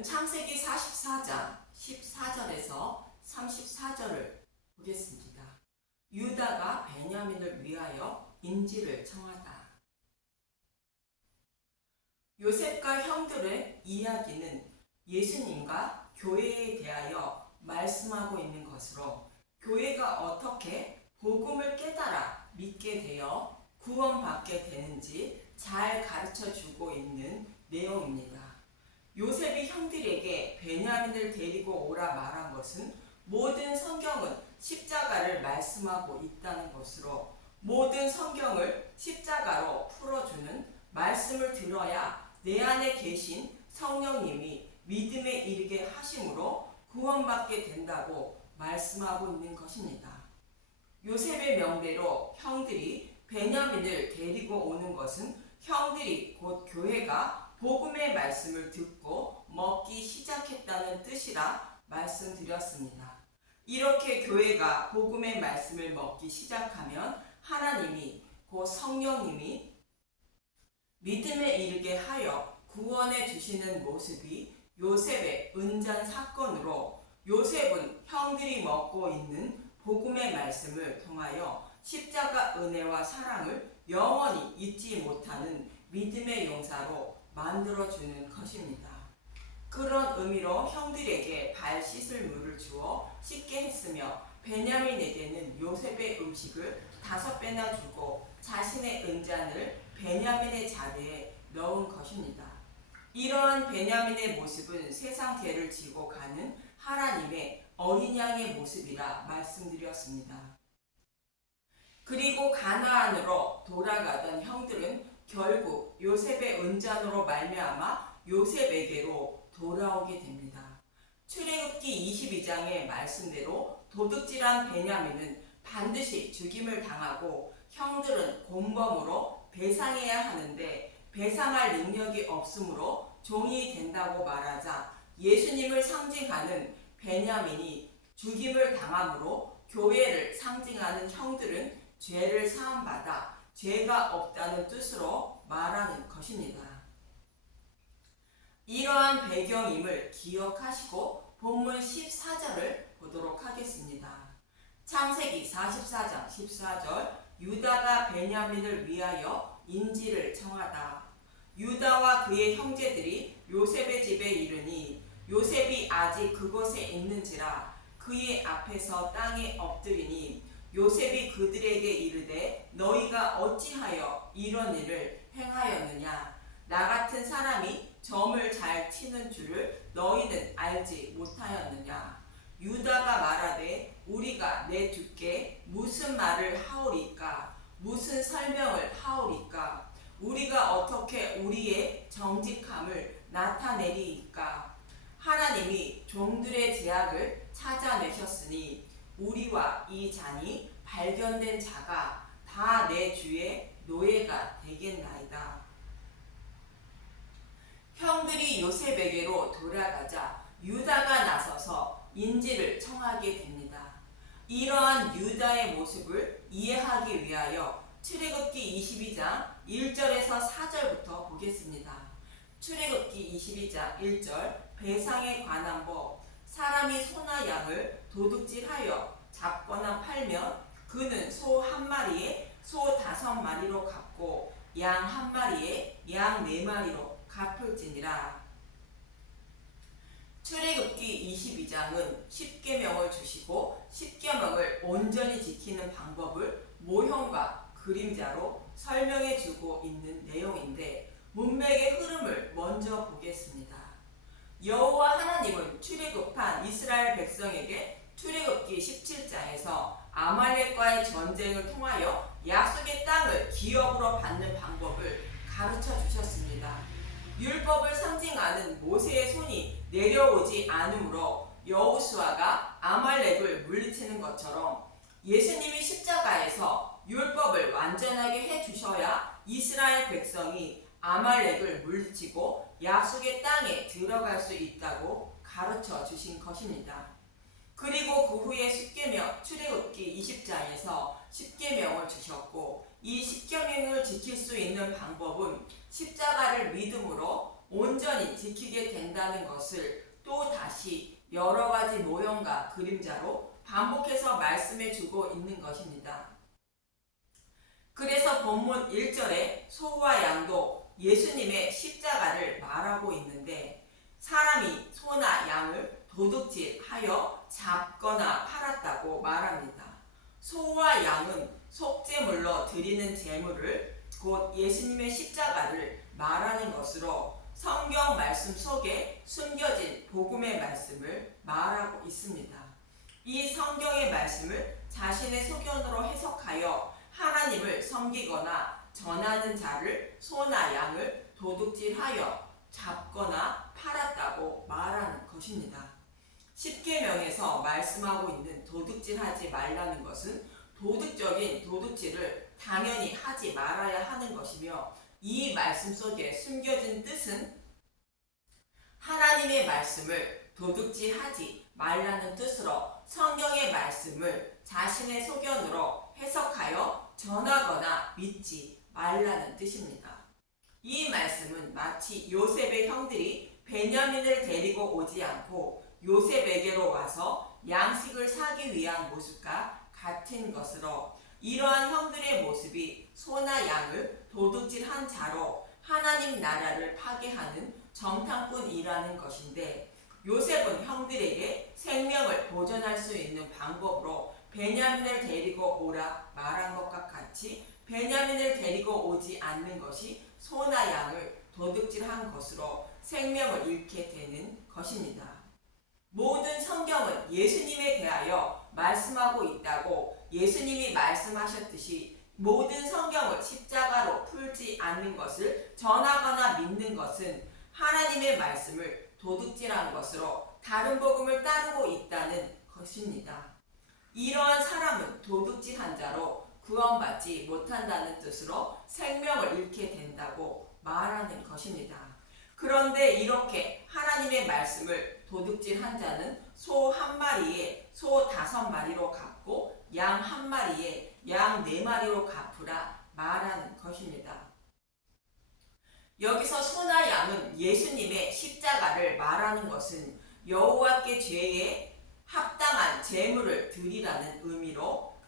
오늘은 창세기 44장 14절에서 34절을 보겠습니다. 유다가 베냐민을 위하여 인지를 청하다. 요셉과 형들의 이야기는 예수님과 교회에 대하여 말씀하고 있는 것으로 교회가 어떻게 복음을 깨달아 믿게 되어 구원받게 되는지 잘 가르쳐주고 있는 내용입니다. 요셉이 형들에게 베냐민을 데리고 오라 말한 것은 모든 성경은 십자가를 말씀하고 있다는 것으로 모든 성경을 십자가로 풀어주는 말씀을 들어야 내 안에 계신 성령님이 믿음에 이르게 하심으로 구원받게 된다고 말씀하고 있는 것입니다. 요셉의 명대로 형들이 베냐민을 데리고 오는 것은 형들이 곧 교회가 복음의 말씀을 듣고 먹기 시작했다는 뜻이라 말씀드렸습니다. 이렇게 교회가 복음의 말씀을 먹기 시작하면 하나님이 곧 성령님이 믿음에 이르게 하여 구원해 주시는 모습이 요셉의 은잔 사건으로 요셉은 형들이 먹고 있는 복음의 말씀을 통하여 십자가 은혜와 사랑을 영원히 잊지 못하는 믿음의 용사로 만들어주는 것입니다. 그런 의미로 형들에게 발 씻을 물을 주어 씻게 했으며 베냐민에게는 요셉의 음식을 5배나 주고 자신의 은잔을 베냐민의 자리에 넣은 것입니다. 이러한 베냐민의 모습은 세상 죄를 지고 가는 하나님의 어린 양의 모습이라 말씀드렸습니다. 그리고 가나안으로 돌아가던 형들은 결국 요셉의 은잔으로 말미암아 요셉에게로 돌아오게 됩니다. 출애굽기 22장의 말씀대로 도둑질한 베냐민은 반드시 죽임을 당하고 형들은 곰범으로 배상해야 하는데 배상할 능력이 없으므로 종이 된다고 말하자 예수님을 상징하는 베냐민이 죽임을 당함으로 교회를 상징하는 형들은 죄를 사함받아 죄가 없다는 뜻으로 말하는 것입니다. 이러한 배경임을 기억하시고 본문 14절을 보도록 하겠습니다. 창세기 44장 14절 유다가 베냐민을 위하여 인지를 청하다. 유다와 그의 형제들이 요셉의 집에 이르니 요셉이 아직 그곳에 있는지라 그의 앞에서 땅에 엎드리니 요셉이 그들에게 이르되 너희가 어찌하여 이런 일을 행하였느냐. 나 같은 사람이 점을 잘 치는 줄을 너희는 알지 못하였느냐. 유다가 말하되 우리가 내 주께 무슨 말을 하오리까. 무슨 설명을 하오리까. 우리가 어떻게 우리의 정직함을 나타내리이까. 하나님이 종들의 죄악을 찾아내셨으니 우리와 이 잔이 발견된 자가 다 내 주의 노예가 되겠나이다. 형들이 요셉에게로 돌아가자 유다가 나서서 인지를 청하게 됩니다. 이러한 유다의 모습을 이해하기 위하여 출애굽기 22장 1절에서 4절부터 보겠습니다. 출애굽기 22장 1절 배상에 관한 법. 사람이 소나 양을 도둑질하여 잡거나 팔면 그는 소 1마리에 소 5마리로 갚고 양 1마리에 양 4마리로 갚을지니라. 출애굽기 22장은 십계명을 주시고 십계명을 온전히 지키는 방법을 모형과 그림자로 설명해 주고 있는 내용인데 문맥의 흐름을 먼저 보겠습니다. 여호와 하나님은 출애굽한 이스라엘 백성에게 출애굽기 17장에서 아말렉과의 전쟁을 통하여 약속의 땅을 기업으로 받는 방법을 가르쳐 주셨습니다. 율법을 상징하는 모세의 손이 내려오지 않으므로 여호수아가 아말렉을 물리치는 것처럼 예수님이 십자가에서 율법을 완전하게 해주셔야 이스라엘 백성이 아말렉을 물리치고 약속의 땅에 들어갈 수 있다고 가르쳐 주신 것입니다. 그리고 그 후에 십계명 출애굽기 20장에서 십계명을 주셨고 이 십계명을 지킬 수 있는 방법은 십자가를 믿음으로 온전히 지키게 된다는 것을 또 다시 여러 가지 모형과 그림자로 반복해서 말씀해 주고 있는 것입니다. 그래서 본문 1절에 소와 양도 예수님의 십자가를 말하고 있는데 사람이 소나 양을 도둑질하여 잡거나 팔았다고 말합니다. 소와 양은 속죄물로 드리는 제물을 곧 예수님의 십자가를 말하는 것으로 성경 말씀 속에 숨겨진 복음의 말씀을 말하고 있습니다. 이 성경의 말씀을 자신의 소견으로 해석하여 하나님을 섬기거나 전하는 자를 소나 양을 도둑질하여 잡거나 팔았다고 말하는 것입니다. 십계명에서 말씀하고 있는 도둑질하지 말라는 것은 도덕적인 도둑질을 당연히 하지 말아야 하는 것이며 이 말씀 속에 숨겨진 뜻은 하나님의 말씀을 도둑질하지 말라는 뜻으로 성경의 말씀을 자신의 소견으로 해석하여 전하거나 믿지 말라는 뜻입니다. 이 말씀은 마치 요셉의 형들이 베냐민을 데리고 오지 않고 요셉에게로 와서 양식을 사기 위한 모습과 같은 것으로 이러한 형들의 모습이 소나 양을 도둑질한 자로 하나님 나라를 파괴하는 정탐꾼이라는 것인데 요셉은 형들에게 생명을 보존할 수 있는 방법으로 베냐민을 데리고 오라 말한 것과 같이 베냐민을 데리고 오지 않는 것이 소나 양을 도둑질한 것으로 생명을 잃게 되는 것입니다. 모든 성경은 예수님에 대하여 말씀하고 있다고 예수님이 말씀하셨듯이 모든 성경을 십자가로 풀지 않는 것을 전하거나 믿는 것은 하나님의 말씀을 도둑질한 것으로 다른 복음을 따르고 있다는 것입니다. 이러한 사람은 도둑질한 자로 구원받지 못한다는 뜻으로 생명을 잃게 된다고 말하는 것입니다. 그런데 이렇게 하나님의 말씀을 도둑질한 자는 소 한 마리에 소 5마리로 갚고 양 한 마리에 양 4마리로 갚으라 말하는 것입니다. 여기서 소나 양은 예수님의 십자가를 말하는 것은 여호와께 죄에 합당한 제물을 드리라는 의미로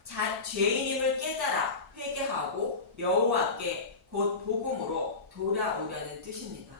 죄인임을 깨달아 회개하고 여호와께 곧 복음으로 돌아오려는 뜻입니다.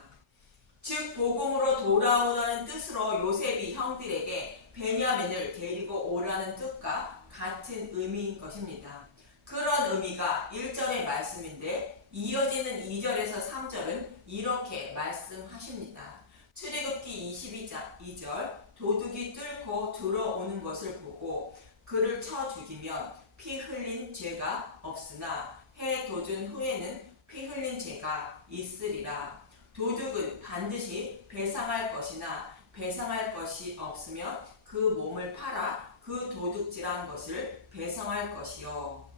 즉 복음으로 돌아오라는 뜻으로 요셉이 형들에게 베냐민을 데리고 오라는 뜻과 같은 의미인 것입니다. 그런 의미가 1절의 말씀인데 이어지는 2절에서 3절은 이렇게 말씀하십니다. 출애굽기 22장 2절 도둑이 뚫고 들어오는 것을 보고 그를 쳐 죽이면 피 흘린 죄가 없으나 해 도준 후에는 피 흘린 죄가 있으리라. 도둑은 반드시 배상할 것이나 배상할 것이 없으면 그 몸을 팔아 그 도둑질한 것을 배상할 것이요.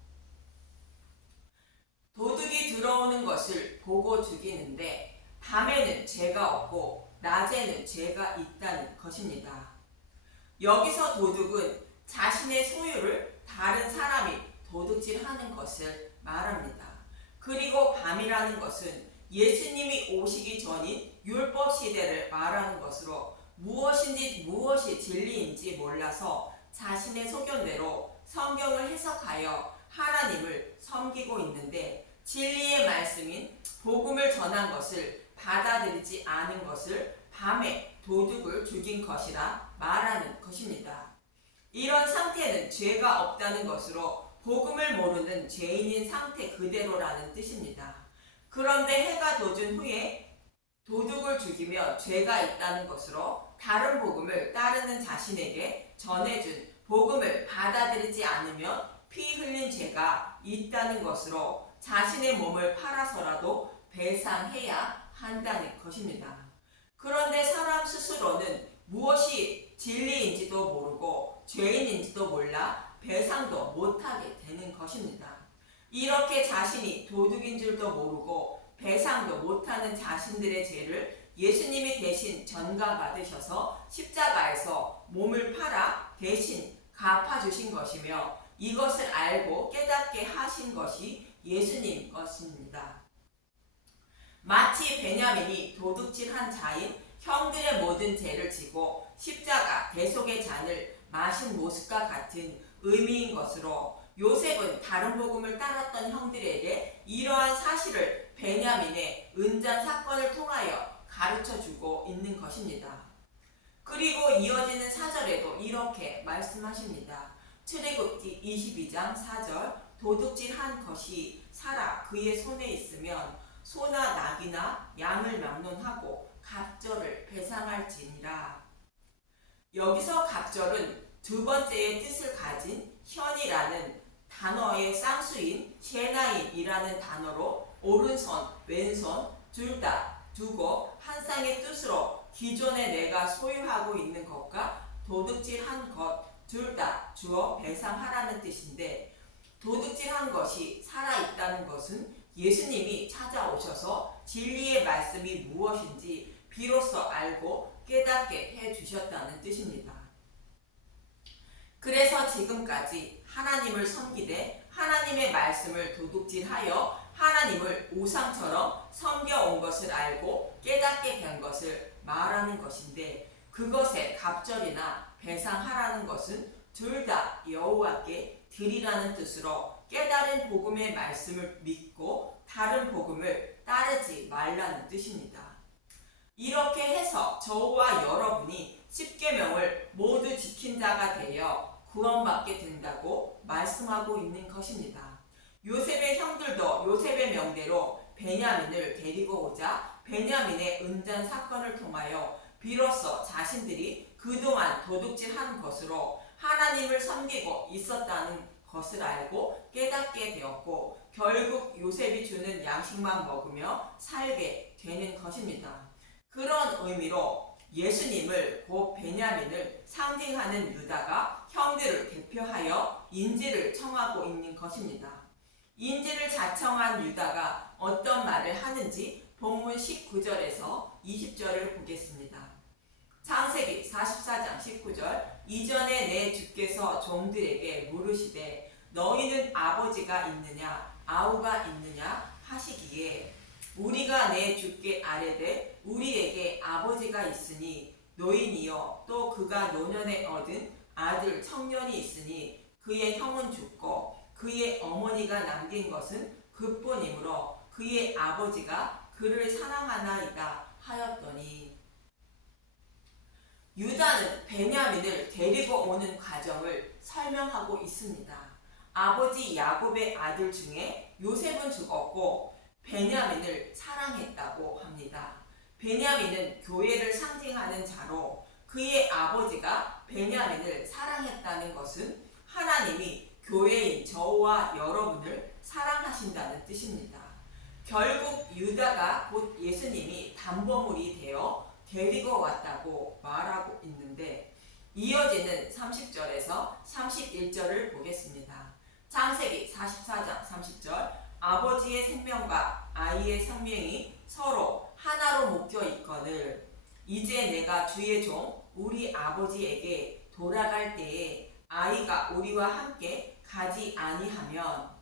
도둑이 들어오는 것을 보고 죽이는데 밤에는 죄가 없고 낮에는 죄가 있다는 것입니다. 여기서 도둑은 자신의 소유를 다른 사람이 도둑질하는 것을 말합니다. 그리고 밤이라는 것은 예수님이 오시기 전인 율법 시대를 말하는 것으로 무엇이 진리인지 몰라서 자신의 소견대로 성경을 해석하여 하나님을 섬기고 있는데 진리의 말씀인 복음을 전한 것을 받아들이지 않은 것을 밤에 도둑을 죽인 것이라 말하는 것입니다. 이런 상태는 죄가 없다는 것으로 복음을 모르는 죄인인 상태 그대로라는 뜻입니다. 그런데 해가 도준 후에 도둑을 죽이며 죄가 있다는 것으로 다른 복음을 따르는 자신에게 전해준 복음을 받아들이지 않으면 피 흘린 죄가 있다는 것으로 자신의 몸을 팔아서라도 배상해야 한다는 것입니다. 그런데 사람 스스로는 무엇이 진리인지도 모르고 죄인인지도 몰라 배상도 못하게 되는 것입니다. 이렇게 자신이 도둑인 줄도 모르고 배상도 못하는 자신들의 죄를 예수님이 대신 전가받으셔서 십자가에서 몸을 팔아 대신 갚아주신 것이며 이것을 알고 깨닫게 하신 것이 예수님 것입니다. 마치 베냐민이 도둑질한 자인 형들의 모든 죄를 지고 십자가 대속의 잔을 마신 모습과 같은 의미인 것으로 요셉은 다른 복음을 따랐던 형들에게 이러한 사실을 베냐민의 은잔 사건을 통하여 가르쳐주고 있는 것입니다. 그리고 이어지는 4절에도 이렇게 말씀하십니다. 출애굽기 22장 4절 도둑질한 것이 살아 그의 손에 있으면 소나 낙이나 양을 막론하고 갑절을 배상할지니라. 여기서 갑절은 두 번째의 뜻을 가진 현이라는 단어의 쌍수인 셰나임이라는 단어로 오른손, 왼손 둘 다 두고 한 쌍의 뜻으로 기존에 내가 소유하고 있는 것과 도둑질한 것 둘 다 주어 배상하라는 뜻인데, 도둑질한 것이 살아있다는 것은 예수님이 찾아오셔서 진리의 말씀이 무엇인지 비로소 알고 깨닫게 해주셨다는 뜻입니다. 그래서 지금까지 하나님을 섬기되 하나님의 말씀을 도둑질하여 하나님을 우상처럼 섬겨온 것을 알고 깨닫게 된 것을 말하는 것인데, 그것에 갑절이나 배상하라는 것은 둘 다 여호와께 드리라는 뜻으로 깨달은 복음의 말씀을 믿고 다른 복음을 따르지 말라는 뜻입니다. 이렇게 해서 저와 여러분이 십계명을 모두 지킨 자가 되어 구원받게 된다고 말씀하고 있는 것입니다. 요셉의 형들도 요셉의 명대로 베냐민을 데리고 오자 베냐민의 은잔 사건을 통하여 비로소 자신들이 그동안 도둑질한 것으로 하나님을 섬기고 있었다는 것을 알고 깨닫게 되었고, 결국 요셉이 주는 양식만 먹으며 살게 되는 것입니다. 그런 의미로 예수님을 곧 베냐민을 상징하는 유다가 형들을 대표하여 인지를 청하고 있는 것입니다. 인지를 자청한 유다가 어떤 말을 하는지 본문 19절에서 20절을 보겠습니다. 창세기 44장 19절 이전에 내 주께서 종들에게 물으시되 너희는 아버지가 있느냐 아우가 있느냐 하시기에 우리가 내 주께 아뢰되 우리에게 아버지가 있으니 노인이요 또 그가 노년에 얻은 아들 청년이 있으니 그의 형은 죽고 그의 어머니가 남긴 것은 그뿐이므로 그의 아버지가 그를 사랑하나이다 하였더니, 유다는 베냐민을 데리고 오는 과정을 설명하고 있습니다. 아버지 야곱의 아들 중에 요셉은 죽었고 베냐민을 사랑했다고 합니다. 베냐민은 교회를 상징하는 자로 그의 아버지가 베냐민을 사랑했다는 것은 하나님이 교회인 저와 여러분을 사랑하신다는 뜻입니다. 결국 유다가 곧 예수님이 담보물이 되어 데리고 왔다고 말하고 있는데, 이어지는 30절에서 31절을 보겠습니다. 창세기 44장 30절 아버지의 생명과 아이의 생명이 서로 하나로 묶여 있거늘 이제 내가 주의 종 우리 아버지에게 돌아갈 때에 아이가 우리와 함께 가지 아니하면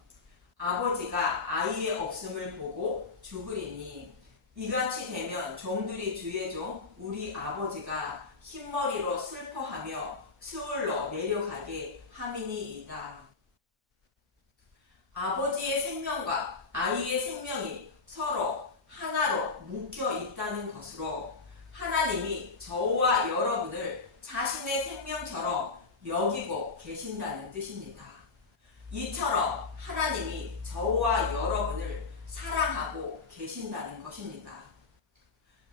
아버지가 아이의 없음을 보고 죽으리니, 이같이 되면 종들이 주의 종 우리 아버지가 흰머리로 슬퍼하며 스울로 내려가게 함이니이다. 아버지의 생명과 아이의 생명이 서로 하나로 묶여 있다는 것으로 하나님이 저와 여러분을 자신의 생명처럼 여기고 계신다는 뜻입니다. 이처럼 하나님이 저와 여러분을 사랑하고 계신다는 것입니다.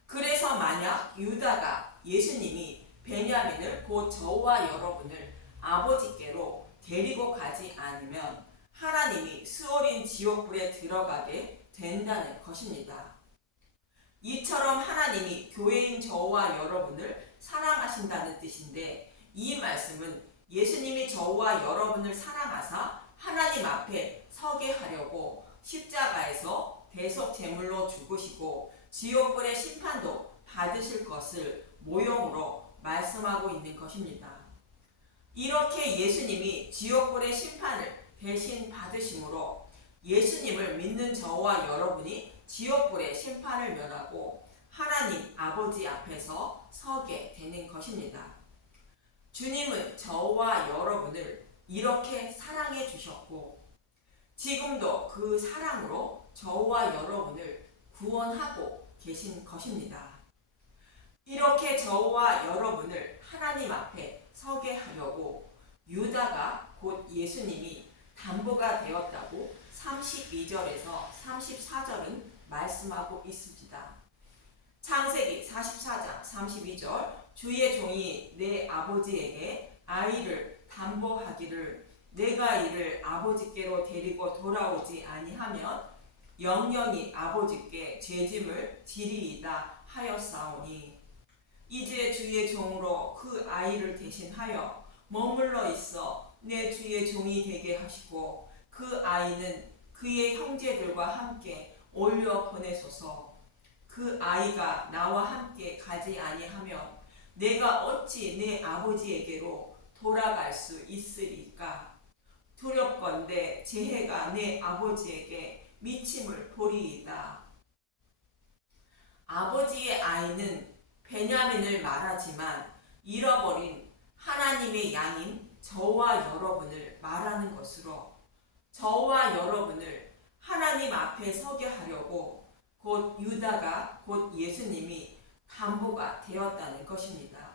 그래서 만약 유다가 예수님이 베냐민을 곧 저와 여러분을 아버지께로 데리고 가지 않으면 하나님이 수월인 지옥불에 들어가게 된다는 것입니다. 이처럼 하나님이 교회인 저와 여러분을 사랑하신다는 뜻인데, 이 말씀은 예수님이 저와 여러분을 사랑하사 하나님 앞에 서게 하려고 십자가에서 대속 제물로 죽으시고 지옥불의 심판도 받으실 것을 모형으로 말씀하고 있는 것입니다. 이렇게 예수님이 지옥불의 심판을 대신 받으심으로 예수님을 믿는 저와 여러분이 지옥불의 심판을 면하고 하나님 아버지 앞에서 서게 되는 것입니다. 주님은 저와 여러분을 이렇게 사랑해 주셨고 지금도 그 사랑으로 저와 여러분을 구원하고 계신 것입니다. 이렇게 저와 여러분을 하나님 앞에 서게 하려고 유다가 곧 예수님이 담보가 되었다고 32절에서 34절은 말씀하고 있습니다. 창세기 44장 32절 주의 종이 내 아버지에게 아이를 담보하기를 내가 이를 아버지께로 데리고 돌아오지 아니하면 영영이 아버지께 죄짐을 지리이다 하였사오니 이제 주의 종으로 그 아이를 대신하여 머물러 있어 내 주의 종이 되게 하시고 그 아이는 그의 형제들과 함께 올려 보내소서. 그 아이가 나와 함께 가지 아니하면 내가 어찌 내 아버지에게로 돌아갈 수 있으리까? 두렵건대 재해가 내 아버지에게 미침을 보리이다. 아버지의 아이는 베냐민을 말하지만 잃어버린 하나님의 양인 저와 여러분을 말하는 것으로 저와 여러분을 하나님 앞에 서게 하려고 곧 유다가 곧 예수님이 담보가 되었다는 것입니다.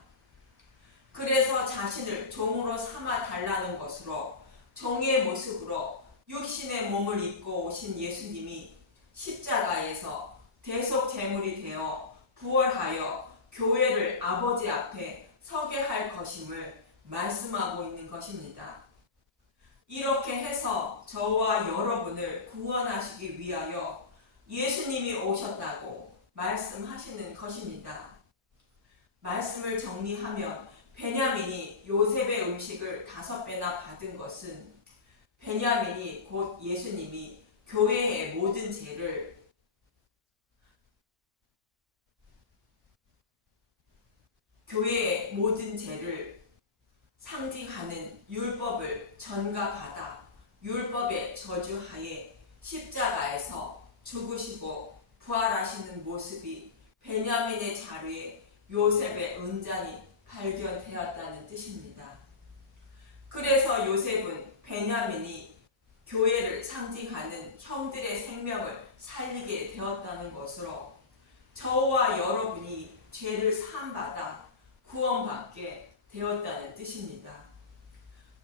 그래서 자신을 종으로 삼아 달라는 것으로 종의 모습으로 육신의 몸을 입고 오신 예수님이 십자가에서 대속 제물이 되어 부활하여 교회를 아버지 앞에 서게 할 것임을 말씀하고 있는 것입니다. 이렇게 해서 저와 여러분을 구원하시기 위하여 예수님이 오셨다고 말씀하시는 것입니다. 말씀을 정리하면 베냐민이 요셉의 음식을 5배나 받은 것은 베냐민이 곧 예수님이 교회의 모든 죄를 상징하는 율법을 전가받아 율법의 저주하에 십자가에서 죽으시고 부활하시는 모습이 베냐민의 자루에 요셉의 은잔이 발견되었다는 뜻입니다. 그래서 요셉은 베냐민이 교회를 상징하는 형들의 생명을 살리게 되었다는 것으로 저와 여러분이 죄를 사함받아 구원받게 되었다는 뜻입니다.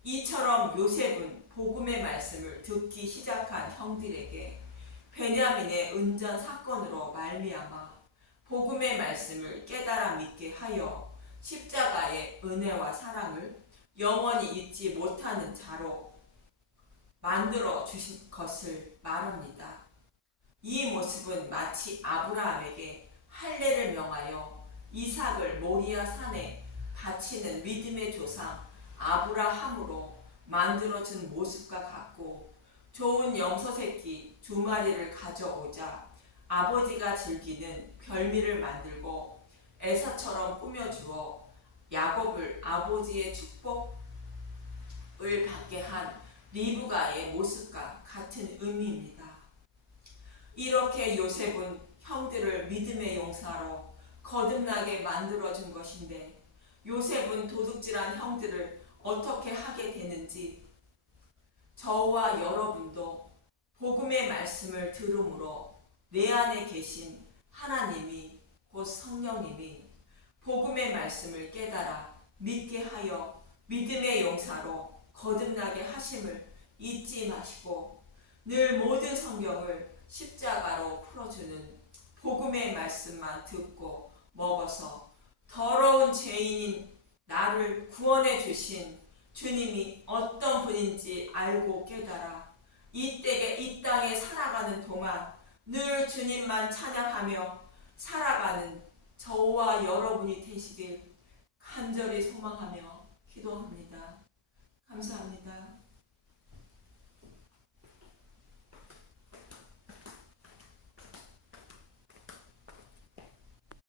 이처럼 요셉은 복음의 말씀을 듣기 시작한 형들에게 베냐민의 은전 사건으로 말미암아 복음의 말씀을 깨달아 믿게 하여 십자가의 은혜와 사랑을 영원히 잊지 못하는 자로 만들어 주신 것을 말합니다. 이 모습은 마치 아브라함에게 할례를 명하여 이삭을 모리아 산에 바치는 믿음의 조상 아브라함으로 만들어진 모습과 같고 좋은 염소 새끼 2마리를 가져오자 아버지가 즐기는 별미를 만들고 에사처럼 꾸며주어 야곱을 아버지의 축복을 받게 한 리브가의 모습과 같은 의미입니다. 이렇게 요셉은 형들을 믿음의 용사로 거듭나게 만들어준 것인데 요셉은 도둑질한 형들을 어떻게 하게 되는지 저와 여러분도 복음의 말씀을 들음으로 내 안에 계신 하나님이 곧 성령님이 복음의 말씀을 깨달아 믿게 하여 믿음의 용사로 거듭나게 하심을 잊지 마시고 늘 모든 성경을 십자가로 풀어주는 복음의 말씀만 듣고 먹어서 더러운 죄인인 나를 구원해 주신 주님이 어떤 분인지 알고 깨달아 이 땅에 살아가는 동안 늘 주님만 찬양하며 살아가는 저와 여러분이 되시길 간절히 소망하며 기도합니다. 감사합니다.